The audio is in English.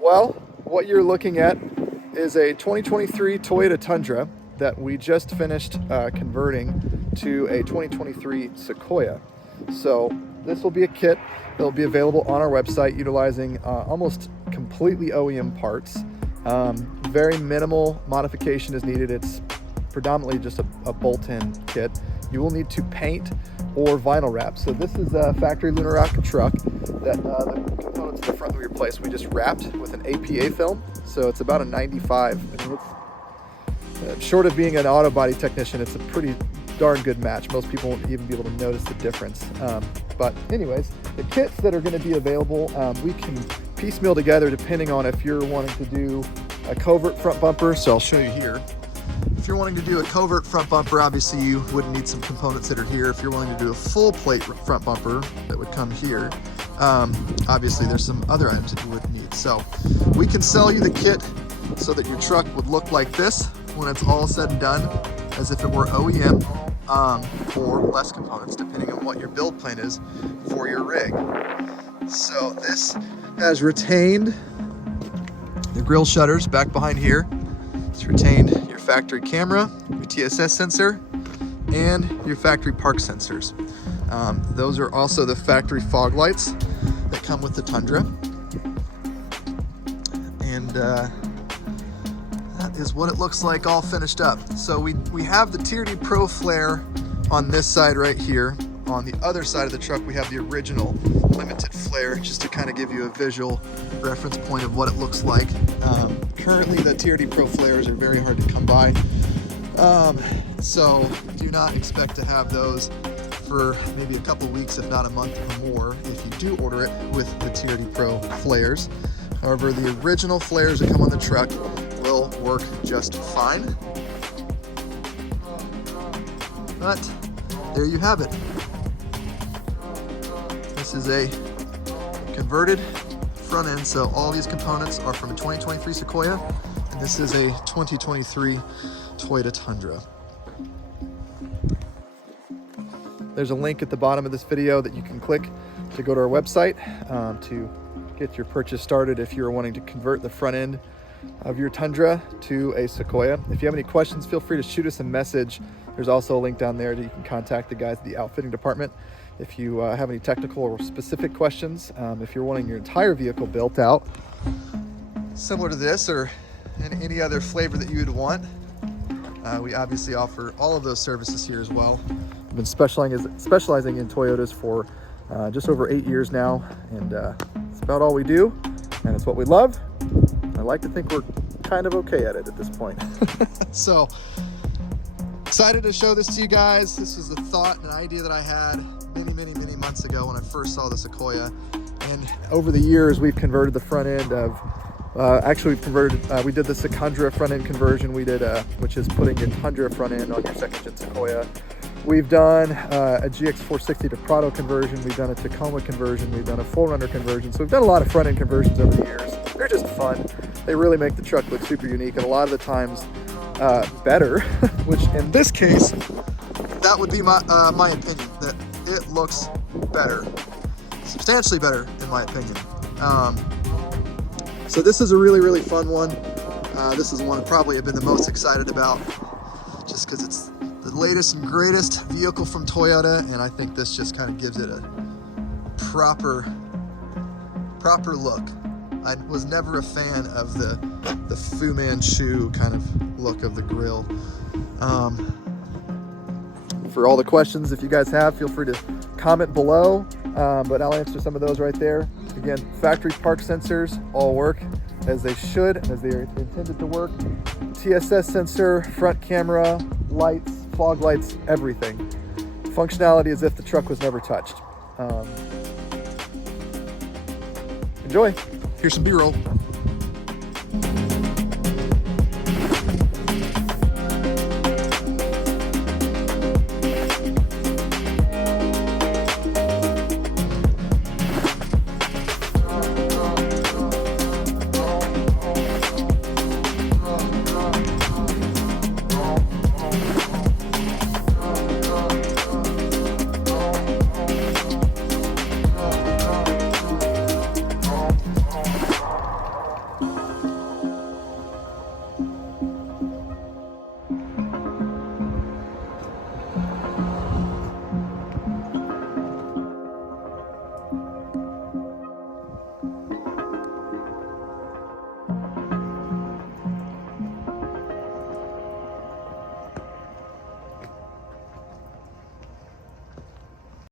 Well, what you're looking at is a 2023 Toyota Tundra that we just finished converting to a 2023 Sequoia. So this will be a kit that will be available on our website utilizing almost completely OEM parts. Very minimal modification is needed. It's predominantly just a bolt-in kit. You will need to paint or vinyl wrap. So this is a factory lunar rocket truck that the components in the front that we replaced, we just wrapped with an APA film. So it's about a 95. I mean, it's, short of being an auto body technician, it's a pretty darn good match. Most people won't even be able to notice the difference. But anyways, the kits that are going to be available, we can piecemeal together depending on if you're wanting to do a covert front bumper. So I'll show you here. If you're wanting to do a covert front bumper, obviously you would need some components that are here. If you're wanting to do a full plate front bumper, that would come here. Obviously there's some other items that you would need. So we can sell you the kit so that your truck would look like this when it's all said and done, as if it were OEM, or less components depending on what your build plan is for your rig. So this has retained the grille shutters back behind here. It's retained your factory camera, your TSS sensor, and your factory park sensors. Those are also the factory fog lights that come with the Tundra. And that is what it looks like all finished up. So we have the Tier D Pro flare on this side right here. On the other side of the truck, we have the original limited flare, just to kind of give you a visual reference point of what it looks like. Currently, the Tier D Pro flares are very hard to come by. So do not expect to have those for maybe a couple weeks, if not a month or more, if you do order it with the Tier D Pro flares. However, the original flares that come on the truck will work just fine. But there you have it. This is a converted front end, so all these components are from a 2023 Sequoia, and this is a 2023 Toyota Tundra. There's a link at the bottom of this video that you can click to go to our website to get your purchase started if you're wanting to convert the front end of your Tundra to a Sequoia. If you have any questions, feel free to shoot us a message. There's also a link down there that you can contact the guys at the outfitting department if you have any technical or specific questions. If you're wanting your entire vehicle built out, similar to this or any other flavor that you would want, we obviously offer all of those services here as well. I've been specializing in Toyotas for just over 8 years now, and it's about all we do, and it's what we love. I like to think we're kind of okay at it at this point. So excited to show this to you guys. This was a thought and an idea that I had many months ago when I first saw the Sequoia, and over the years we've converted the front end of actually we've converted we did the Secundra front end conversion we did, which is putting your Tundra front end on your second gen Sequoia. We've done a GX460 to Prado conversion, we've done a Tacoma conversion, we've done a 4Runner conversion. So we've done a lot of front end conversions over the years. They're just fun. They really make the truck look super unique, and a lot of the times better, which in this case, that would be my opinion, that it looks better, substantially better in my opinion. So this is a really fun one. This is one I probably have been the most excited about, just because it's the latest and greatest vehicle from Toyota, and I think this just kind of gives it a proper look. I was never a fan of the Fu Manchu kind of look of the grille. For all the questions, if you guys have, feel free to comment below, but I'll answer some of those right there. Again, factory park sensors all work as they should, as they are intended to work. TSS sensor, front camera, lights, fog lights, everything. Functionality as if the truck was never touched. Enjoy. Here's some B-roll.